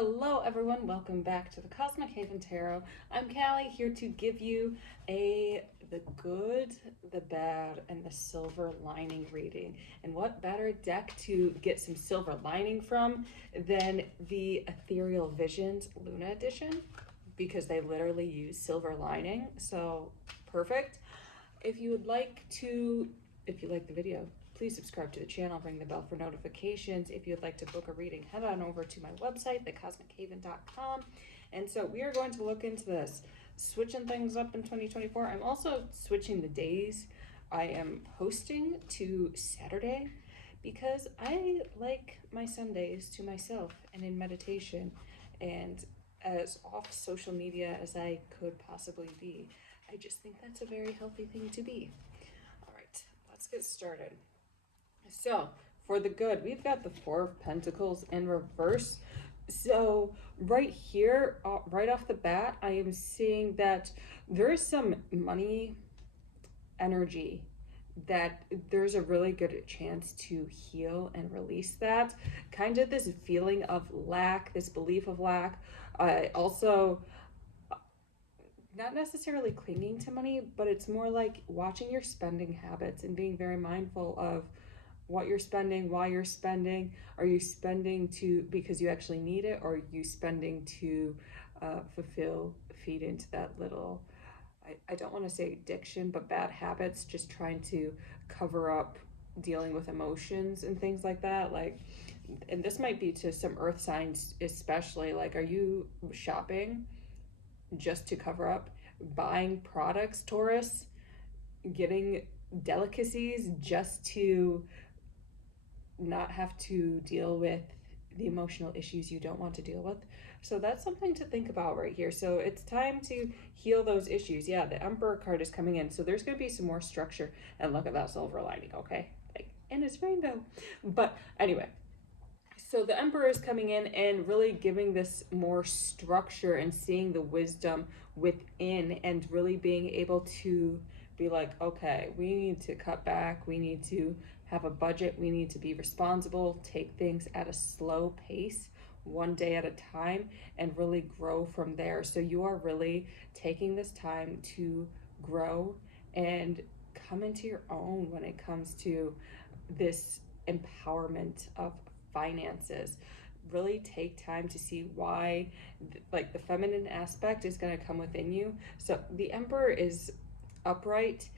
Hello everyone, welcome back to the Cosmic Haven Tarot. I'm Callie, here to give you the good, the bad, and the silver lining reading. And what better deck to get some silver lining from than the Ethereal Visions Luna Edition, because they literally use silver lining, so perfect. If you like the video, please subscribe to the channel, ring the bell for notifications. If you'd like to book a reading, head on over to my website, thecosmichaven.com. And so we are going to look into this, switching things up in 2024. I'm also switching the days I am posting to Saturday because I like my Sundays to myself and in meditation and as off social media as I could possibly be. I just think that's a very healthy thing to be. All right, let's get started. So for the good, we've got the Four of Pentacles in reverse. So right here, right off the bat, I am seeing that there is some money energy that there's a really good chance to heal and release that. Kind of this feeling of lack, this belief of lack. Also, not necessarily clinging to money, but it's more like watching your spending habits and being very mindful of what you're spending, why you're spending. Are you spending because you actually need it, or are you spending to feed into that little, I don't want to say addiction, but bad habits, just trying to cover up dealing with emotions and things like that. Like, and this might be to some earth signs especially, like, are you shopping just to cover up, buying products, Taurus, getting delicacies just to not have to deal with the emotional issues you don't want to deal with? So that's something to think about right here. So it's time to heal those issues. Yeah, the Emperor card is coming in, so there's going to be some more structure. And look at that silver lining, okay? And it's rainbow. But anyway, so the Emperor is coming in and really giving this more structure and seeing the wisdom within and really being able to be like, okay, we need to cut back, we need to have a budget, we need to be responsible, take things at a slow pace, one day at a time, and really grow from there. So you are really taking this time to grow and come into your own when it comes to this empowerment of finances. Really take time to see why, like, the feminine aspect is going to come within you. So the Emperor is upright.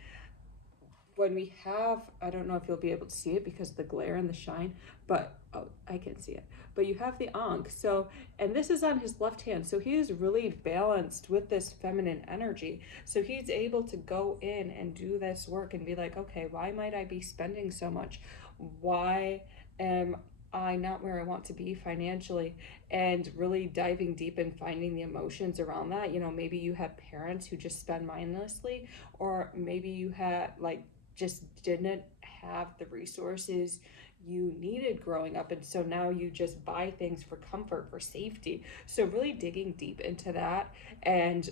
When we have, I don't know if you'll be able to see it because of the glare and the shine, but oh, I can see it. But you have the Ankh. So, and this is on his left hand. So he is really balanced with this feminine energy. So he's able to go in and do this work and be like, okay, why might I be spending so much? Why am I not where I want to be financially? And really diving deep and finding the emotions around that. You know, maybe you have parents who just spend mindlessly, or maybe you had just didn't have the resources you needed growing up, and so now you just buy things for comfort, for safety. So really digging deep into that and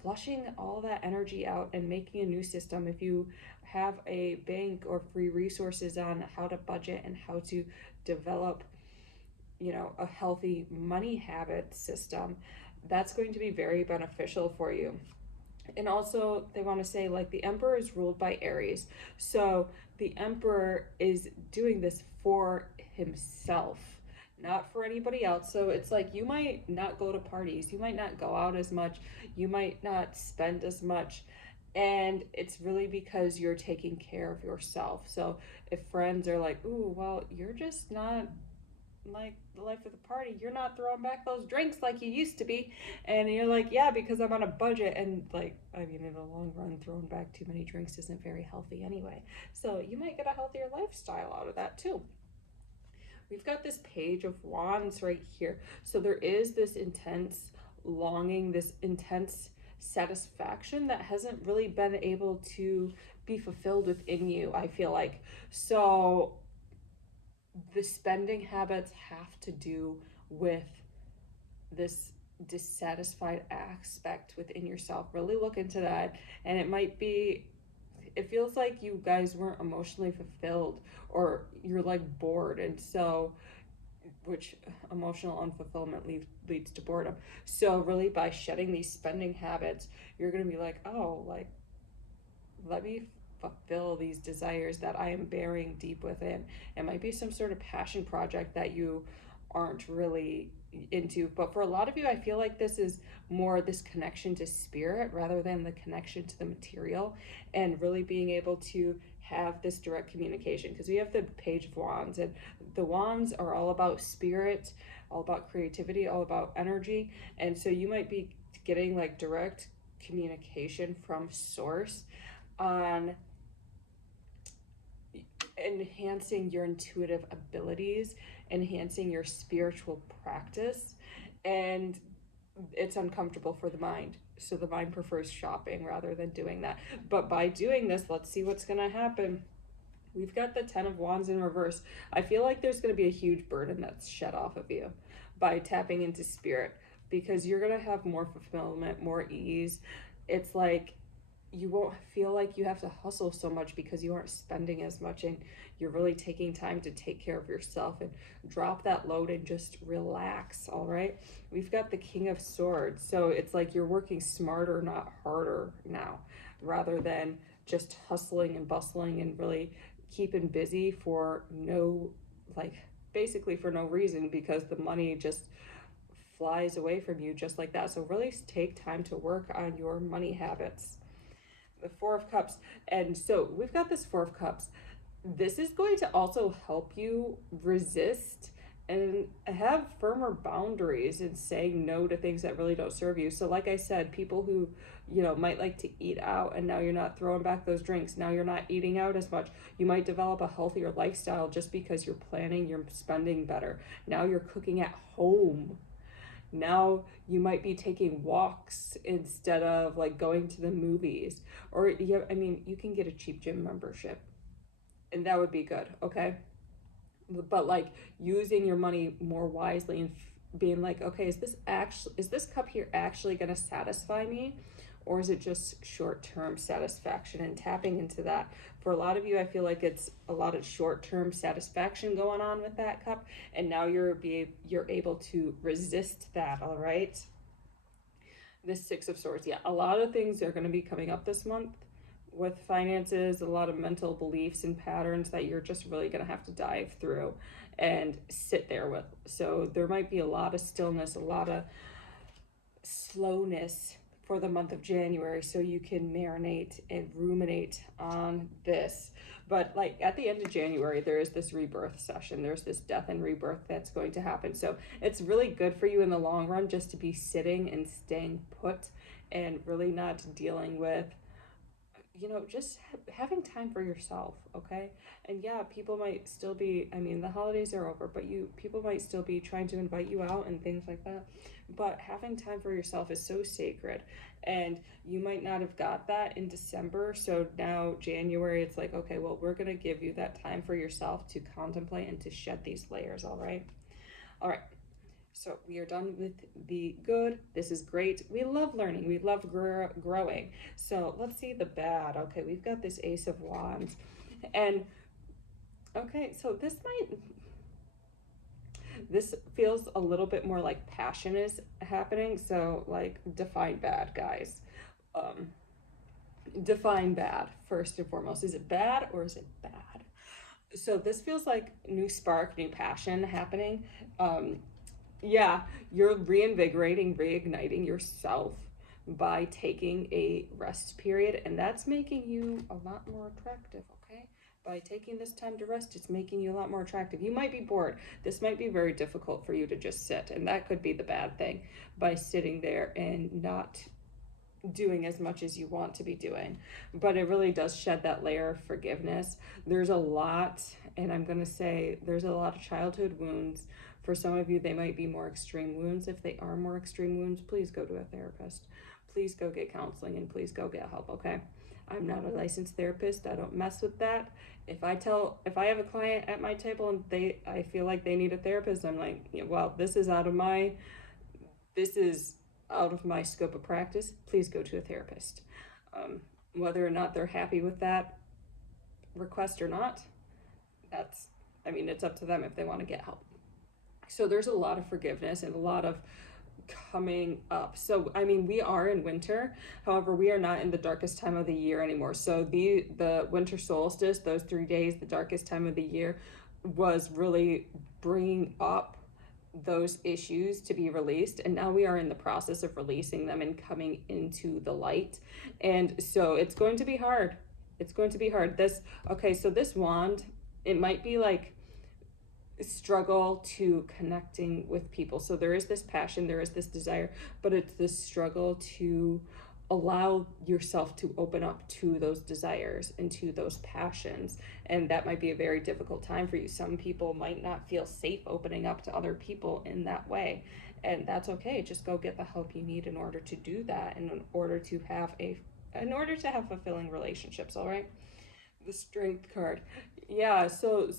flushing all that energy out and making a new system. If you have a bank or free resources on how to budget and how to develop, you know, a healthy money habit system, that's going to be very beneficial for you. And also they want to say, like, the Emperor is ruled by Aries, so the Emperor is doing this for himself, not for anybody else. So it's like, you might not go to parties, you might not go out as much, you might not spend as much, and it's really because you're taking care of yourself. So if friends are like, ooh, well, you're just not like the life of the party, you're not throwing back those drinks like you used to be, and you're like, yeah, because I'm on a budget. And like, I mean, in the long run, throwing back too many drinks isn't very healthy anyway, so you might get a healthier lifestyle out of that too. We've got this Page of Wands right here, so there is this intense longing, this intense satisfaction that hasn't really been able to be fulfilled within you, I feel like. So the spending habits have to do with this dissatisfied aspect within yourself. Really look into that. And it might be, it feels like you guys weren't emotionally fulfilled, or you're like bored. And so which emotional unfulfillment leads to boredom. So really by shedding these spending habits, you're going to be like, oh, like, let me fulfill these desires that I am bearing deep within. It might be some sort of passion project that you aren't really into, but for a lot of you, I feel like this is more this connection to spirit rather than the connection to the material, and really being able to have this direct communication, because we have the Page of Wands, and the wands are all about spirit, all about creativity, all about energy. And so you might be getting like direct communication from source on enhancing your intuitive abilities, enhancing your spiritual practice, and it's uncomfortable for the mind. So the mind prefers shopping rather than doing that. But by doing this, let's see what's going to happen. We've got the Ten of Wands in reverse. I feel like there's going to be a huge burden that's shed off of you by tapping into spirit, because you're going to have more fulfillment, more ease. It's like you won't feel like you have to hustle so much because you aren't spending as much, and you're really taking time to take care of yourself and drop that load and just relax. All right, we've got the King of Swords, so it's like you're working smarter, not harder now, rather than just hustling and bustling and really keeping busy for no, like, basically for no reason, because the money just flies away from you just like that. So really take time to work on your money habits. The Four of Cups. And so we've got this Four of Cups. This is going to also help you resist and have firmer boundaries and saying no to things that really don't serve you. So like I said, people who, might like to eat out, and now you're not throwing back those drinks. Now you're not eating out as much. You might develop a healthier lifestyle just because you're planning your spending better. Now you're cooking at home. Now you might be taking walks instead of like going to the movies, or you can get a cheap gym membership, and that would be good. Okay, but like using your money more wisely and being like, okay, is this cup here actually going to satisfy me, or is it just short-term satisfaction? And tapping into that, for a lot of you, I feel like it's a lot of short-term satisfaction going on with that cup, and now you're able to resist that. All right, the Six of Swords. Yeah, a lot of things are going to be coming up this month with finances, a lot of mental beliefs and patterns that you're just really going to have to dive through and sit there with. So there might be a lot of stillness, a lot of slowness for the month of January, so you can marinate and ruminate on this. But like at the end of January, there is this rebirth session. There's this death and rebirth that's going to happen. So it's really good for you in the long run just to be sitting and staying put and really not dealing with, just having time for yourself, okay? And yeah, people might still be, the holidays are over, but people might still be trying to invite you out and things like that. But having time for yourself is so sacred. And you might not have got that in December. So now January, it's like, okay, well, we're going to give you that time for yourself to contemplate and to shed these layers, all right? All right. So we are done with the good. This is great. We love learning. We love growing. So let's see the bad. Okay, we've got this Ace of Wands. And okay, so this feels a little bit more like passion is happening. So like define bad, guys. Define bad first and foremost. Is it bad or is it bad? So this feels like new spark, new passion happening. Yeah, you're reinvigorating, reigniting yourself by taking a rest period, and that's making you a lot more attractive, okay? By taking this time to rest, it's making you a lot more attractive. You might be bored. This might be very difficult for you to just sit, and that could be the bad thing, by sitting there and not doing as much as you want to be doing. But it really does shed that layer of forgiveness. There's a lot, and I'm going to say there's a lot of childhood wounds. For some of you, they might be more extreme wounds. If they are more extreme wounds, please go to a therapist. Please go get counseling, and please go get help, okay? I'm not a licensed therapist. I don't mess with that. If I have a client at my table and I feel like they need a therapist, I'm like, well, this is out of my scope of practice. Please go to a therapist. Whether or not they're happy with that request or not, it's up to them if they want to get help. So there's a lot of forgiveness and a lot of coming up. So I mean, we are in winter, however we are not in the darkest time of the year anymore. So the winter solstice, those 3 days, the darkest time of the year, was really bringing up those issues to be released, and now we are in the process of releasing them and coming into the light. And so it's going to be hard. It's going to be hard. This, okay, so this wand, it might be like struggle to connecting with people. So there is this passion, there is this desire, but it's this struggle to allow yourself to open up to those desires and to those passions. And that might be a very difficult time for you. Some people might not feel safe opening up to other people in that way, and that's okay. Just go get the help you need in order to do that, and in order to have fulfilling relationships. All right, the Strength card. Yeah, so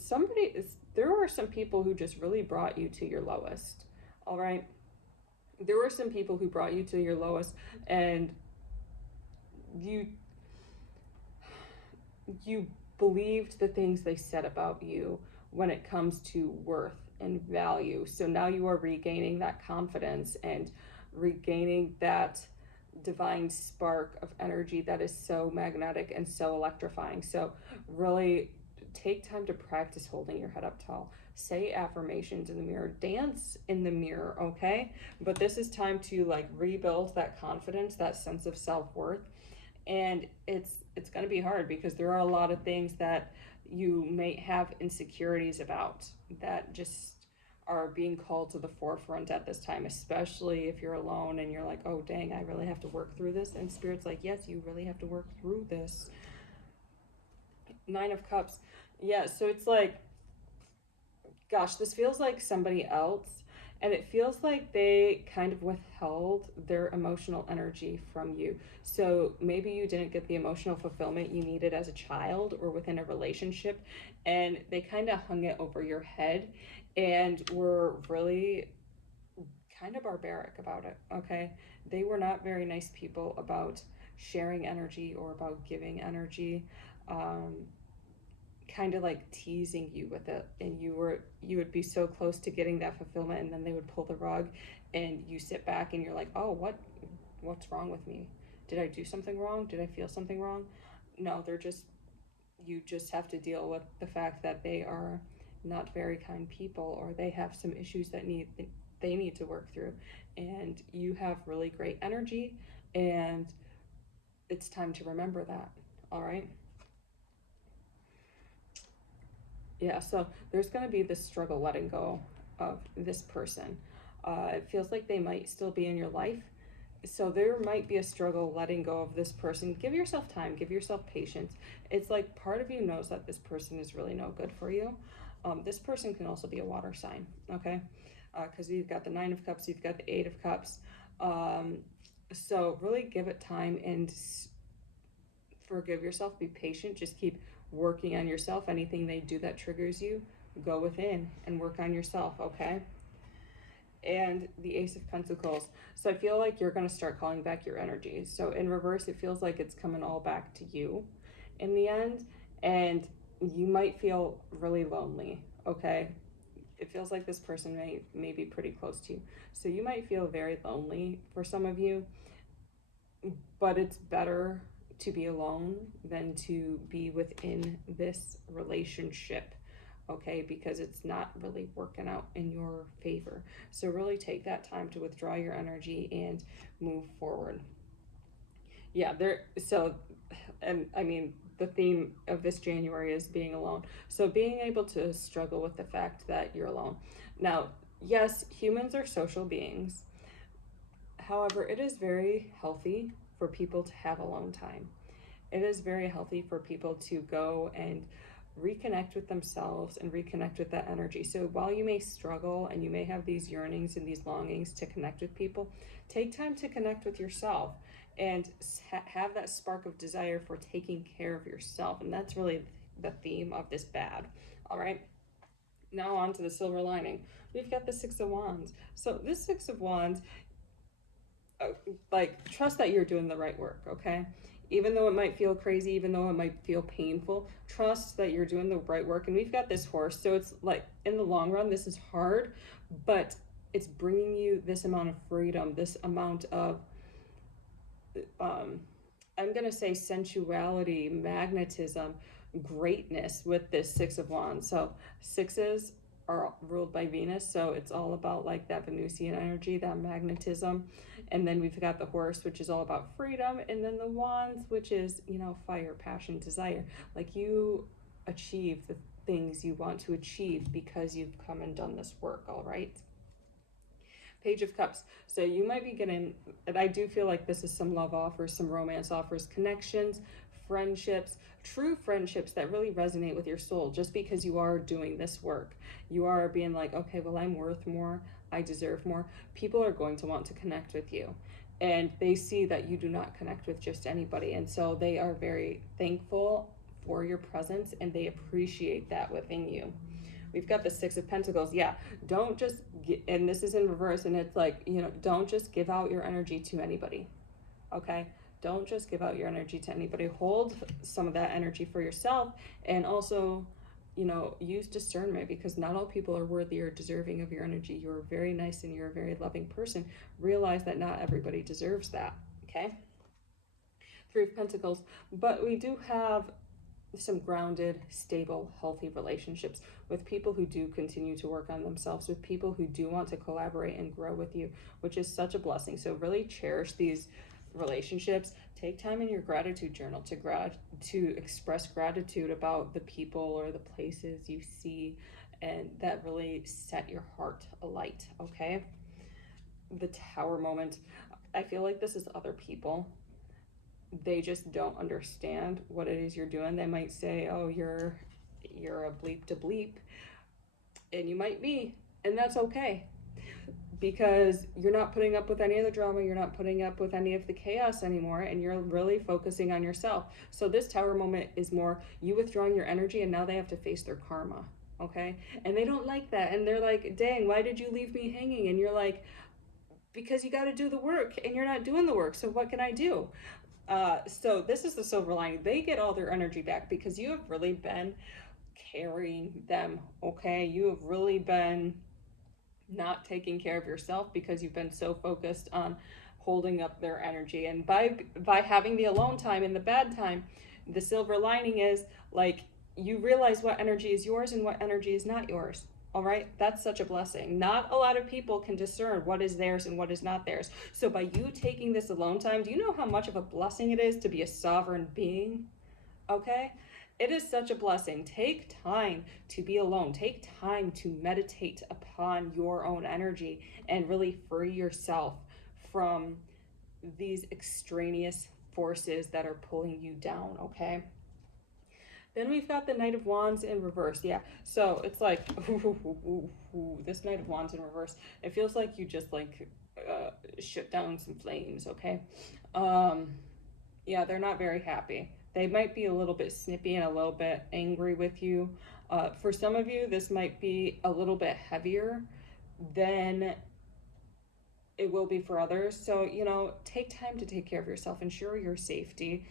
there were some people who just really brought you to your lowest. All right, there were some people who brought you to your lowest, and you believed the things they said about you when it comes to worth and value. So now you are regaining that confidence and regaining that divine spark of energy that is so magnetic and so electrifying. So really take time to practice holding your head up tall. Say affirmations in the mirror, dance in the mirror, okay? But this is time to like rebuild that confidence, that sense of self-worth. And it's going to be hard because there are a lot of things that you may have insecurities about that just are being called to the forefront at this time, especially if you're alone and you're like, oh dang, I really have to work through this. And Spirit's like, yes, you really have to work through this. Nine of Cups. Yeah, so it's like, gosh, this feels like somebody else, and it feels like they kind of withheld their emotional energy from you. So maybe you didn't get the emotional fulfillment you needed as a child or within a relationship, and they kind of hung it over your head and were really kind of barbaric about it, okay? They were not very nice people about sharing energy or about giving energy. Kind of like teasing you with it, and you would be so close to getting that fulfillment, and then they would pull the rug, and you sit back and you're like, oh, what's wrong with me? Did I do something wrong? Did I feel something wrong? No, you just have to deal with the fact that they are not very kind people, or they have some issues that they need to work through, and you have really great energy, and it's time to remember that. All right. Yeah, so there's going to be this struggle letting go of this person. It feels like they might still be in your life. So there might be a struggle letting go of this person. Give yourself time, give yourself patience. It's like part of you knows that this person is really no good for you. This person can also be a water sign, okay? Because you've got the Nine of Cups, you've got the Eight of Cups. So really give it time and forgive yourself, be patient, just keep working on yourself. Anything they do that triggers you, go within and work on yourself, okay? And the Ace of Pentacles. So I feel like you're going to start calling back your energy. So in reverse, it feels like it's coming all back to you in the end, and you might feel really lonely, okay? It feels like this person may be pretty close to you. So you might feel very lonely for some of you, but it's better to be alone than to be within this relationship, okay? Because it's not really working out in your favor. So really take that time to withdraw your energy and move forward. Yeah, and I mean, the theme of this January is being alone. So being able to struggle with the fact that you're alone. Now, yes, humans are social beings. However, it is very healthy for people to have alone time. It is very healthy for people to go and reconnect with themselves and reconnect with that energy. So while you may struggle and you may have these yearnings and these longings to connect with people, take time to connect with yourself and have that spark of desire for taking care of yourself. And that's really the theme of this bad. All right. Now on to the silver lining. We've got the Six of Wands. So this Six of Wands, like, trust that you're doing the right work, okay? even though it might feel crazy, even though it might feel painful, trust that you're doing the right work. And we've got this horse, so it's like in the long run, this is hard, but it's bringing you this amount of freedom, this amount of, I'm going to say sensuality, magnetism, greatness with this Six of Wands. So sixes are ruled by Venus, so it's all about like that Venusian energy, that magnetism. And then we've got the horse, which is all about freedom, and then the wands, which is, you know, fire, passion, desire. Like you achieve the things you want to achieve because you've come and done this work. All right. Page of Cups. So you might be getting, and I do feel like this is some love offers, some romance offers, connections, friendships, true friendships that really resonate with your soul, just because you are doing this work. You are being like, okay, well, I'm worth more. I deserve more. People are going to want to connect with you. And they see that you do not connect with just anybody. And so they are very thankful for your presence, and they appreciate that within you. We've got the Six of Pentacles. Yeah, don't just get, and this is in reverse, and it's like, you know, don't just give out your energy to anybody, okay? Don't just give out your energy to anybody. Hold some of that energy for yourself, and also, you know, use discernment, because not all people are worthy or deserving of your energy. You're very nice and you're a very loving person. Realize that not everybody deserves that, okay? Three of Pentacles. But we do have some grounded, stable, healthy relationships with people who do continue to work on themselves, with people who do want to collaborate and grow with you, which is such a blessing. So really cherish these relationships. Take time in your gratitude journal to express gratitude about the people or the places you see, and that really set your heart alight, okay? The Tower moment. I feel like this is other people. They just don't understand what it is you're doing. They might say, oh, you're a bleep to bleep, and you might be, and that's okay, because you're not putting up with any of the drama, you're not putting up with any of the chaos anymore, and you're really focusing on yourself. So this Tower moment is more you withdrawing your energy, and now they have to face their karma, okay? And they don't like that, and they're like, dang, why did you leave me hanging? And you're like, because you got to do the work, and you're not doing the work, so what can I do? So this is the silver lining. They get all their energy back because you have really been carrying them, okay? You have really been not taking care of yourself because you've been so focused on holding up their energy. And by having the alone time in the bad time, the silver lining is like you realize what energy is yours and what energy is not yours. All right, that's such a blessing. Not a lot of people can discern what is theirs and what is not theirs. So by you taking this alone time, do you know how much of a blessing it is to be a sovereign being? Okay, it is such a blessing. Take time to be alone. Take time to meditate upon your own energy and really free yourself from these extraneous forces that are pulling you down, okay? Then we've got the Knight of Wands in reverse. Yeah, so it's like, this Knight of Wands in reverse. It feels like you just like shut down some flames, okay? Yeah, they're not very happy. They might be a little bit snippy and a little bit angry with you. For some of you, this might be a little bit heavier than it will be for others. So, you know, take time to take care of yourself, ensure your safety,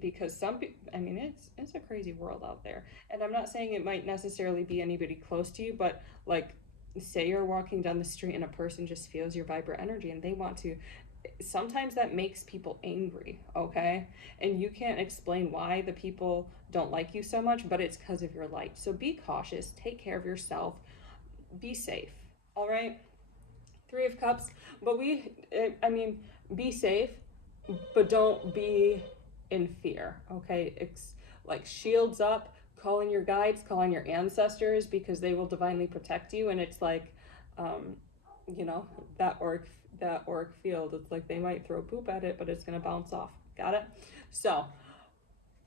because some people, I mean, it's a crazy world out there. And I'm not saying it might necessarily be anybody close to you, but like, say you're walking down the street and a person just feels your vibrant energy and they want to, sometimes that makes people angry, okay? And you can't explain why the people don't like you so much, but it's because of your light. So be cautious, take care of yourself, be safe, all right? Three of Cups, but I mean, be safe, but don't be in fear, okay? It's like shields up, call in your guides, call in your ancestors, because they will divinely protect you. And it's like, you know, that auric field, it's like they might throw poop at it, but it's going to bounce off. Got it? So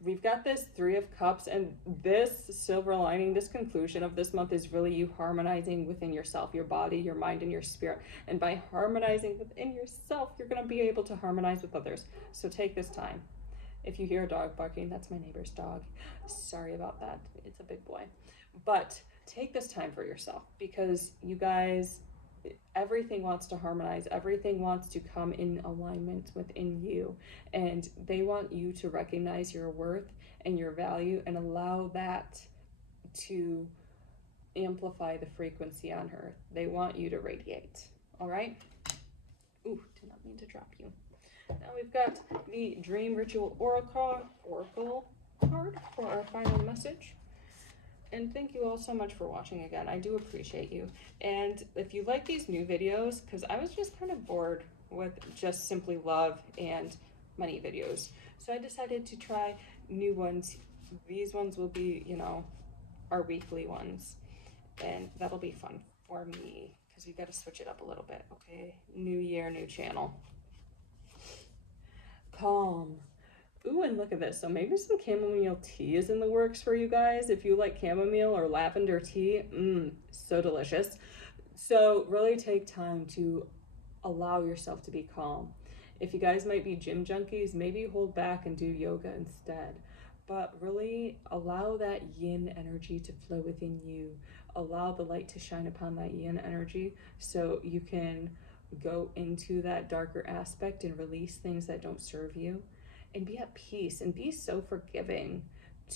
we've got this Three of Cups, and this silver lining, this conclusion of this month is really you harmonizing within yourself, your body, your mind, and your spirit. And by harmonizing within yourself, you're going to be able to harmonize with others. So take this time. If you hear a dog barking, that's my neighbor's dog. Sorry about that. It's a big boy. But take this time for yourself, because you guys, everything wants to harmonize, everything wants to come in alignment within you, and they want you to recognize your worth and your value and allow that to amplify the frequency on earth. They want you to radiate. All right? Ooh, did not mean to drop you. Now we've got the Dream Ritual Oracle card for our final message. And thank you all so much for watching again. I do appreciate you. And if you like these new videos, because I was just kind of bored with just simply love and money videos, so I decided to try new ones. These ones will be, you know, our weekly ones, and that'll be fun for me because we got to switch it up a little bit. Okay, new year, new channel. Calm. Ooh, and look at this. So maybe some chamomile tea is in the works for you guys. If you like chamomile or lavender tea, so delicious. So really take time to allow yourself to be calm. If you guys might be gym junkies, maybe hold back and do yoga instead. But really allow that yin energy to flow within you. Allow the light to shine upon that yin energy so you can go into that darker aspect and release things that don't serve you. And be at peace and be so forgiving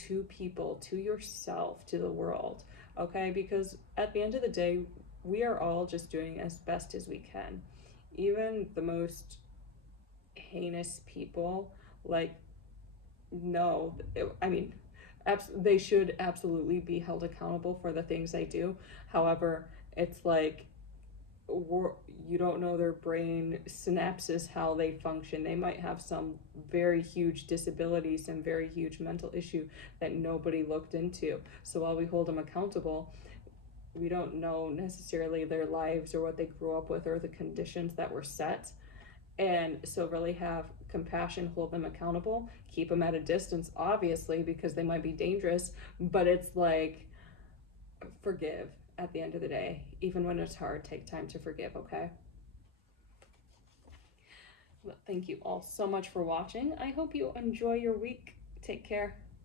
to people, to yourself, to the world, okay? Because at the end of the day, we are all just doing as best as we can. Even the most heinous people, like, no, I mean, they should absolutely be held accountable for the things they do. However, it's like, you don't know their brain synapses, how they function. They might have some very huge disability, some very huge mental issue that nobody looked into. So while we hold them accountable, we don't know necessarily their lives or what they grew up with or the conditions that were set. And so really have compassion, hold them accountable, keep them at a distance, obviously, because they might be dangerous, but it's like, forgive. At the end of the day, even when it's hard, take time to forgive, okay? Well, thank you all so much for watching. I hope you enjoy your week. Take care.